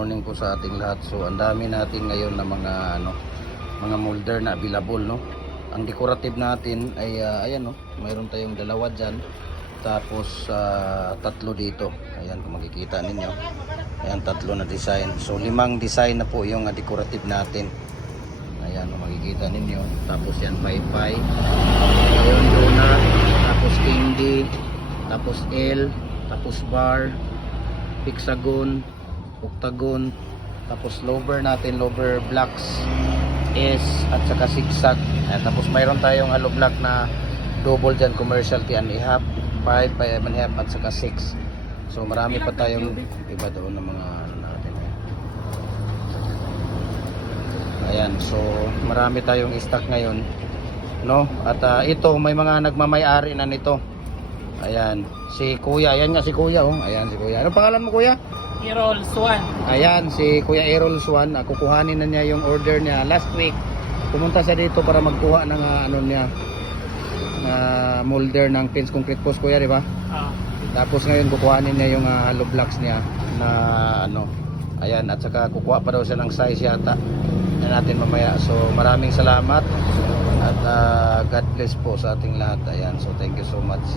morning po sa ating lahat. So ang dami natin ngayon na mga molder na available, no. Ang decorative natin ay ayan, no. Mayroon tayong dalawa diyan. Tapos tatlo dito. Ayan, kung makikita ninyo. Ayan, tatlo na design. So 5 design na po yung decorative natin. Ayan, kung makikita ninyo. Tapos yan, paypay. Ayan, donut. Tapos candy. Tapos L. Tapos bar. Hexagon. Octagon. Tapos lower natin, lower blocks. S at saka zigzag. Ayan, tapos mayroon tayong hollow block na double dyan, commercial 3.5, 5, 5.5 at saka 6. So marami pa tayong iba doon ng mga natin. Ayan, so marami tayong stock ngayon, no? At ito, may mga nagmamay-ari na nito. Ayan, si Kuya, ayan nga si Kuya, oh. Ayan si Kuya. Ano pangalan mo, Kuya? Errol Swan. Ayan, si Kuya Errol Swan. Kukuhanin na niya yung order niya last week. Pumunta siya dito para magkuha ng molder ng Pins Concrete Post, Kuya, di ba? Tapos ngayon kukuhanin niya yung hollow blocks niya na ayan, at saka kukuha pa daw siya ng size yata. Yan natin mamaya. So maraming salamat at God bless po sa ating lahat. Ayan, so thank you so much.